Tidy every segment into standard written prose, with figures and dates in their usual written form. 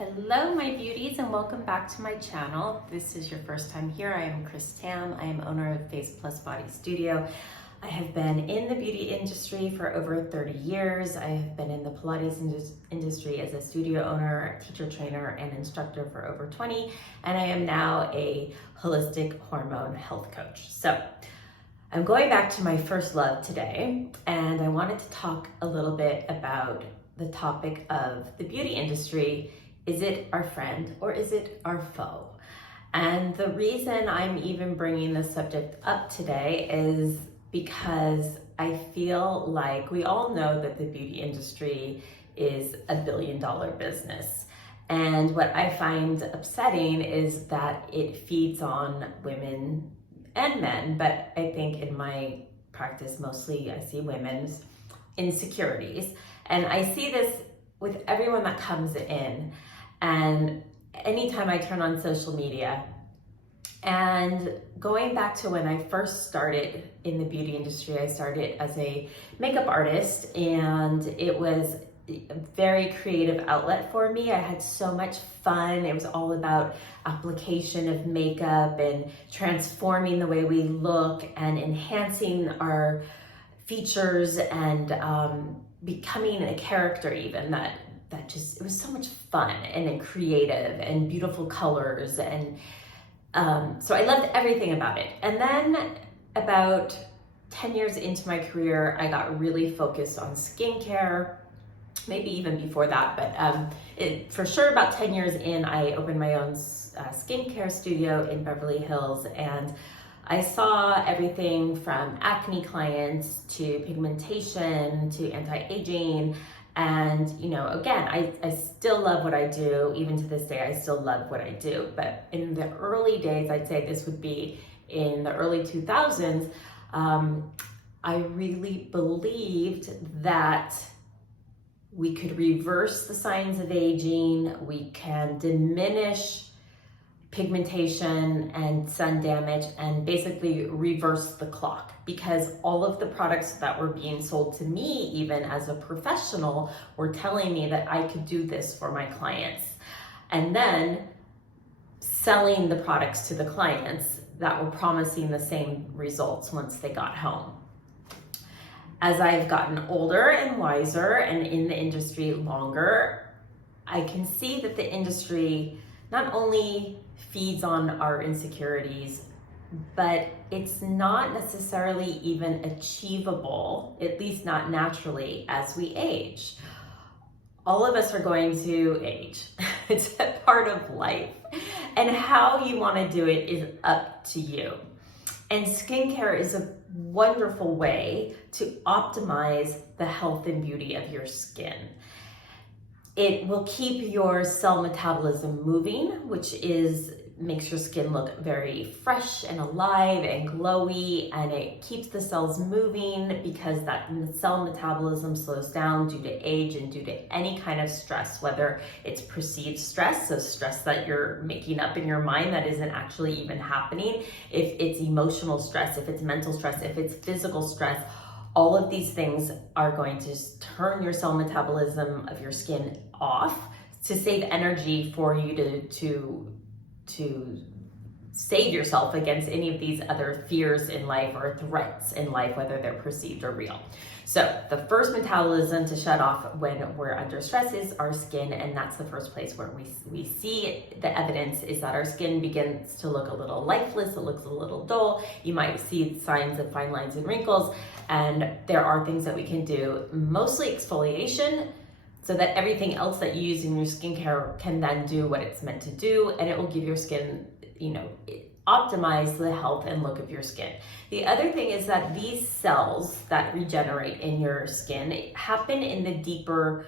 Hello my beauties and welcome back to my channel. If this is your first time here, I am Chris Tam. I am owner of Face Plus Body Studio. I have been in the beauty industry for over 30 years. I have been in the Pilates industry as a studio owner, teacher trainer, and instructor for over 20, and I am now a holistic hormone health coach. So I'm going back to my first love today, and I wanted to talk a little bit about the topic of the beauty industry. Is it our friend or is it our foe? And the reason I'm even bringing this subject up today is because I feel like we all know that the beauty industry is a billion-dollar business. And what I find upsetting is that it feeds on women and men, but I think in my practice, mostly I see women's insecurities. And I see this with everyone that comes in. And anytime I turn on social media, and going back to when I first started in the beauty industry, I started as a makeup artist, and it was a very creative outlet for me. I had so much fun. It was all about application of makeup and transforming the way we look and enhancing our features and becoming a character even that just, it was so much fun and creative and beautiful colors. And so I loved everything about it. And then about 10 years into my career, I got really focused on skincare, maybe even before that, but for sure about 10 years in, I opened my own skincare studio in Beverly Hills, and I saw everything from acne clients to pigmentation to anti-aging. And, again, I still love what I do. Even to this day, I still love what I do. But in the early days, I'd say this would be in the early 2000s, I really believed that we could reverse the signs of aging. We can diminish pigmentation and sun damage and basically reverse the clock, because all of the products that were being sold to me, even as a professional, were telling me that I could do this for my clients, and then selling the products to the clients that were promising the same results once they got home. As I've gotten older and wiser and in the industry longer, I can see that the industry not only feeds on our insecurities, but it's not necessarily even achievable, at least not naturally, as we age. All of us are going to age. It's a part of life. And how you want to do it is up to you. And skincare is a wonderful way to optimize the health and beauty of your skin. It will keep your cell metabolism moving, which makes your skin look very fresh and alive and glowy, and it keeps the cells moving because that cell metabolism slows down due to age and due to any kind of stress, whether it's perceived stress, so stress that you're making up in your mind that isn't actually even happening, if it's emotional stress, if it's mental stress, if it's physical stress. All of these things are going to turn your cell metabolism of your skin off to save energy for you to save yourself against any of these other fears in life or threats in life, whether they're perceived or real. So the first metabolism to shut off when we're under stress is our skin, and that's the first place where we see the evidence is that our skin begins to look a little lifeless, it looks a little dull. You might see signs of fine lines and wrinkles, and there are things that we can do, mostly exfoliation, so that everything else that you use in your skincare can then do what it's meant to do, and it will give your skin, optimize the health and look of your skin. The other thing is that these cells that regenerate in your skin happen in the dermis,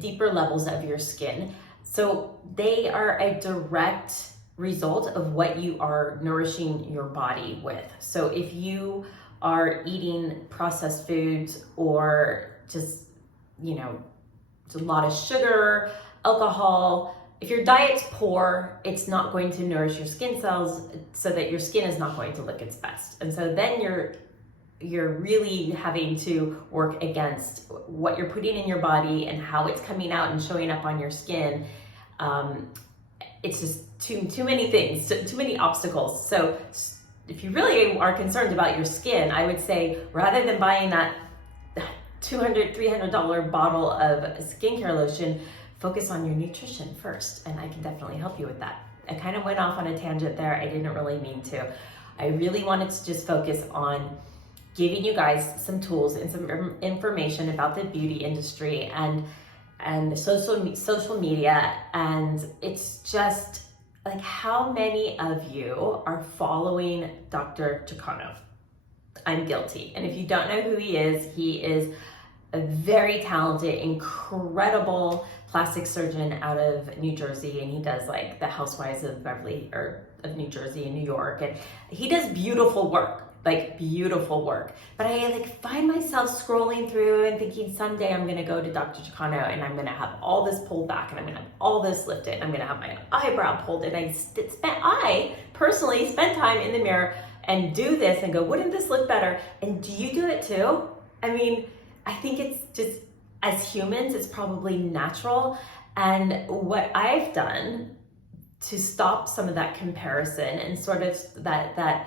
deeper levels of your skin. So they are a direct result of what you are nourishing your body with. So if you are eating processed foods or just, a lot of sugar, alcohol, if your diet's poor, it's not going to nourish your skin cells so that your skin is not going to look its best. And so then you're you're really having to work against what you're putting in your body and how it's coming out and showing up on your skin. It's just too many things, too many obstacles. So if you really are concerned about your skin, I would say rather than buying that $200, $300 bottle of skincare lotion, focus on your nutrition first. And I can definitely help you with that. I kind of went off on a tangent there. I didn't really mean to. I really wanted to just focus on giving you guys some tools and some information about the beauty industry and social media. And it's just like, how many of you are following Dr. Chicano? I'm guilty. And if you don't know who he is a very talented, incredible plastic surgeon out of New Jersey, and he does like the Housewives of of New Jersey and New York, and he does beautiful work. But I like find myself scrolling through and thinking someday I'm gonna go to Dr. Chicano and I'm gonna have all this pulled back and I'm gonna have all this lifted and I'm gonna have my eyebrow pulled, and I personally spend time in the mirror and do this and go, wouldn't this look better? And do you do it too? I mean, I think it's just, as humans, it's probably natural. And what I've done to stop some of that comparison and sort of that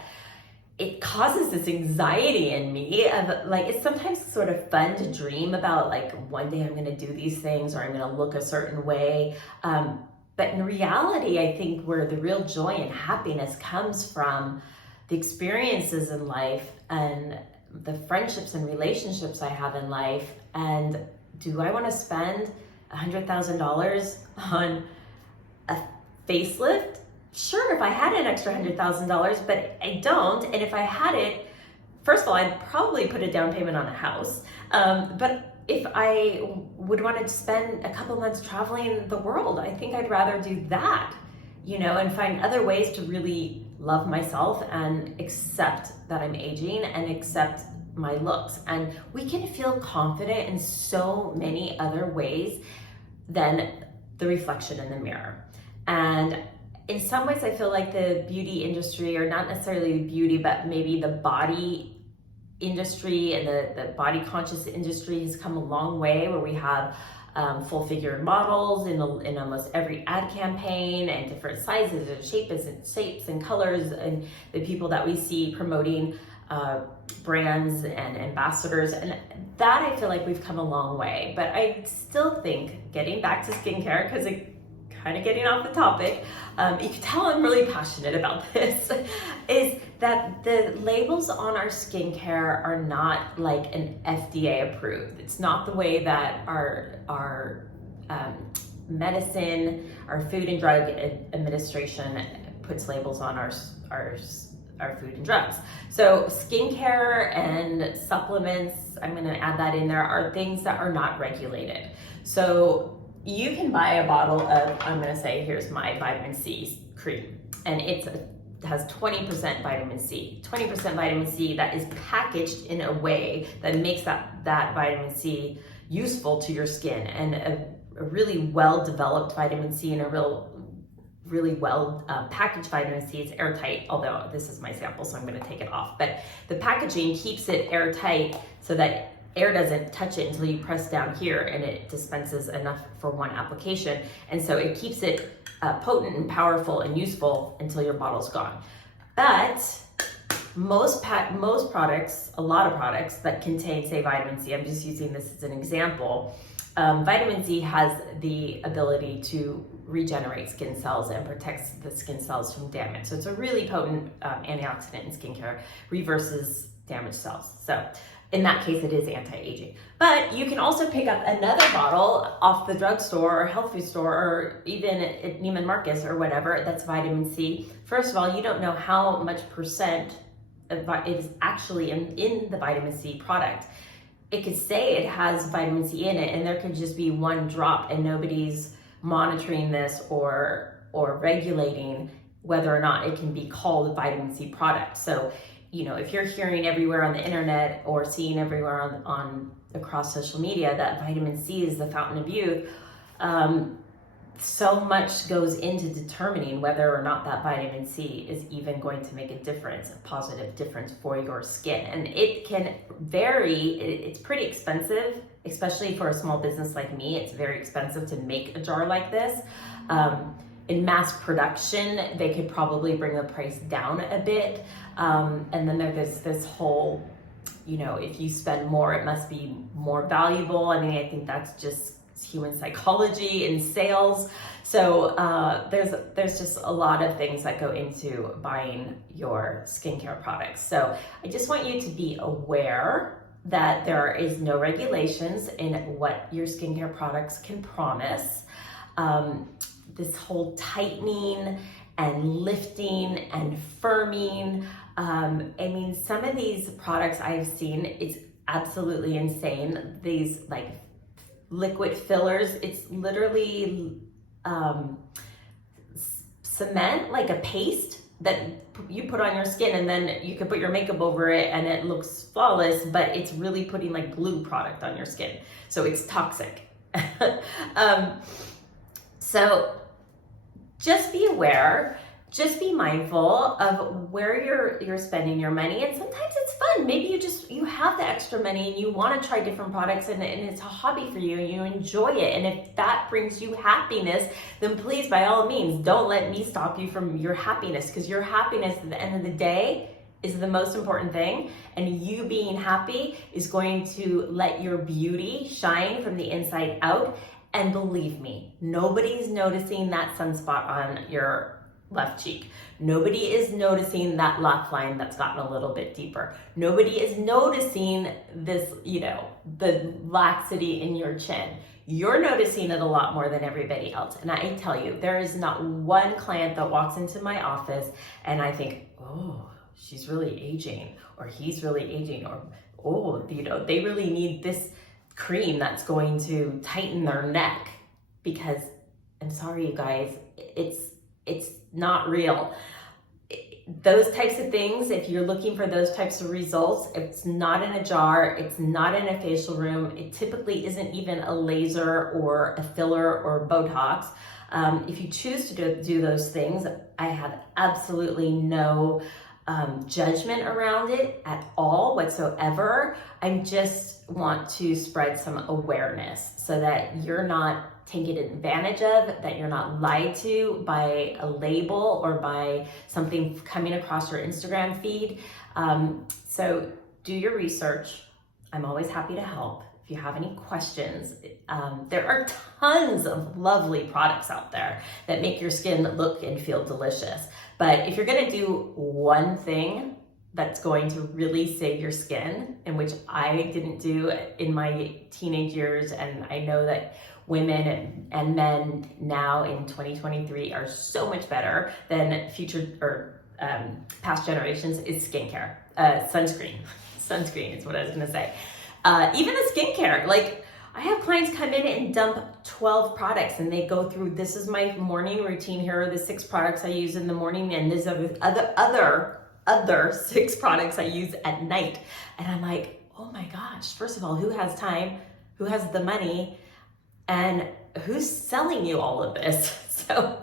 it causes this anxiety in me of like, it's sometimes sort of fun to dream about like, one day I'm going to do these things or I'm going to look a certain way. But in reality, I think where the real joy and happiness comes from the experiences in life and the friendships and relationships I have in life. And do I want to spend $100,000 on a facelift? Sure, if I had an extra $100,000, but I don't. And if I had it, first of all, I'd probably put a down payment on a house. But if I would want to spend a couple months traveling the world, I think I'd rather do that, and find other ways to really love myself and accept that I'm aging and accept my looks. And we can feel confident in so many other ways than the reflection in the mirror. And in some ways, I feel like the beauty industry, or not necessarily beauty, but maybe the body industry and the body conscious industry has come a long way, where we have full figure models in almost every ad campaign, and different sizes and shapes and colors, and the people that we see promoting brands and ambassadors, and that I feel like we've come a long way. But I still think, getting back to skincare, because it kind of getting off the topic, you can tell I'm really passionate about this, is that the labels on our skincare are not like an FDA approved. It's not the way that our medicine, our Food and Drug Administration puts labels on our food and drugs. So skincare and supplements, I'm going to add that in there, are things that are not regulated. So you can buy a bottle of, I'm going to say, here's my vitamin C cream, and it has 20% vitamin C. 20% vitamin C that is packaged in a way that makes that vitamin C useful to your skin, and a really well-developed vitamin C and a really well packaged vitamin C is airtight, although this is my sample, so I'm going to take it off. But the packaging keeps it airtight so that air doesn't touch it until you press down here, and it dispenses enough for one application. And so it keeps it potent and powerful and useful until your bottle's gone. But most products, a lot of products that contain, say, vitamin C, I'm just using this as an example, vitamin C has the ability to regenerate skin cells and protects the skin cells from damage. So it's a really potent antioxidant in skincare, reverses damaged cells. So in that case, it is anti-aging. But you can also pick up another bottle off the drugstore or health food store, or even at Neiman Marcus or whatever, that's vitamin C. First of all, you don't know how much percent is actually in the vitamin C product. It could say it has vitamin C in it, and there could just be one drop, and nobody's monitoring this or regulating whether or not it can be called a vitamin C product. So, if you're hearing everywhere on the internet or seeing everywhere on across social media that vitamin C is the fountain of youth, so much goes into determining whether or not that vitamin C is even going to make a difference, a positive difference for your skin. And it can vary. It's pretty expensive, especially for a small business like me. It's very expensive to make a jar like this. In mass production, they could probably bring the price down a bit. And then there's this whole, if you spend more, it must be more valuable. I mean, I think that's just human psychology and sales. So there's just a lot of things that go into buying your skincare products. So I just want you to be aware that there is no regulations in what your skincare products can promise. This whole tightening and lifting and firming. I mean, some of these products I've seen, it's absolutely insane. These like liquid fillers, it's literally cement, like a paste that you put on your skin, and then you can put your makeup over it and it looks flawless, but it's really putting like glue product on your skin. So it's toxic. So just be aware, just be mindful of where you're spending your money. And sometimes it's fun. Maybe you have the extra money and you want to try different products, and it's a hobby for you and you enjoy it. And if that brings you happiness, then please, by all means, don't let me stop you from your happiness, because your happiness at the end of the day is the most important thing. And you being happy is going to let your beauty shine from the inside out. And believe me, nobody's noticing that sunspot on your left cheek. Nobody is noticing that laugh line that's gotten a little bit deeper. Nobody is noticing this, the laxity in your chin. You're noticing it a lot more than everybody else. And I tell you, there is not one client that walks into my office and I think, oh, she's really aging, or he's really aging, or, oh, they really need this cream that's going to tighten their neck. Because I'm sorry, you guys, it's not real. Those types of things, if you're looking for those types of results, it's not in a jar, it's not in a facial room, it typically isn't even a laser or a filler or Botox. If you choose to do those things, I have absolutely no judgment around it at all whatsoever. I just want to spread some awareness so that you're not taken advantage of, that you're not lied to by a label or by something coming across your Instagram feed. So do your research. I'm always happy to help. If you have any questions, there are tons of lovely products out there that make your skin look and feel delicious. But if you're gonna do one thing that's going to really save your skin, and which I didn't do in my teenage years, and I know that women and men now in 2023 are so much better than future or past generations, is skincare. Sunscreen. Sunscreen is what I was gonna say. Even the skincare, like I have clients come in and dump 12 products and they go through, this is my morning routine, here are the 6 products I use in the morning, and there's other 6 products I use at night. And I'm like, oh my gosh, first of all, who has time? Who has the money? And who's selling you all of this? So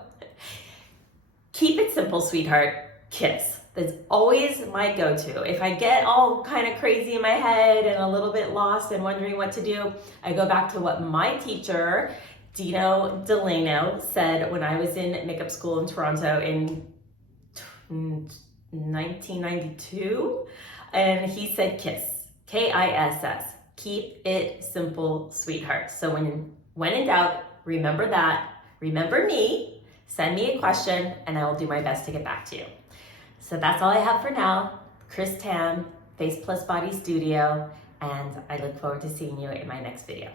keep it simple, sweetheart. Kiss. That's always my go-to. If I get all kind of crazy in my head and a little bit lost and wondering what to do, I go back to what my teacher, Dino Delano, said when I was in makeup school in Toronto in 1992. And he said kiss, Kiss. Keep it simple, sweetheart. So when in doubt, remember that, remember me, send me a question, and I will do my best to get back to you. So that's all I have for now. Chris Tam, Face Plus Body Studio, and I look forward to seeing you in my next video.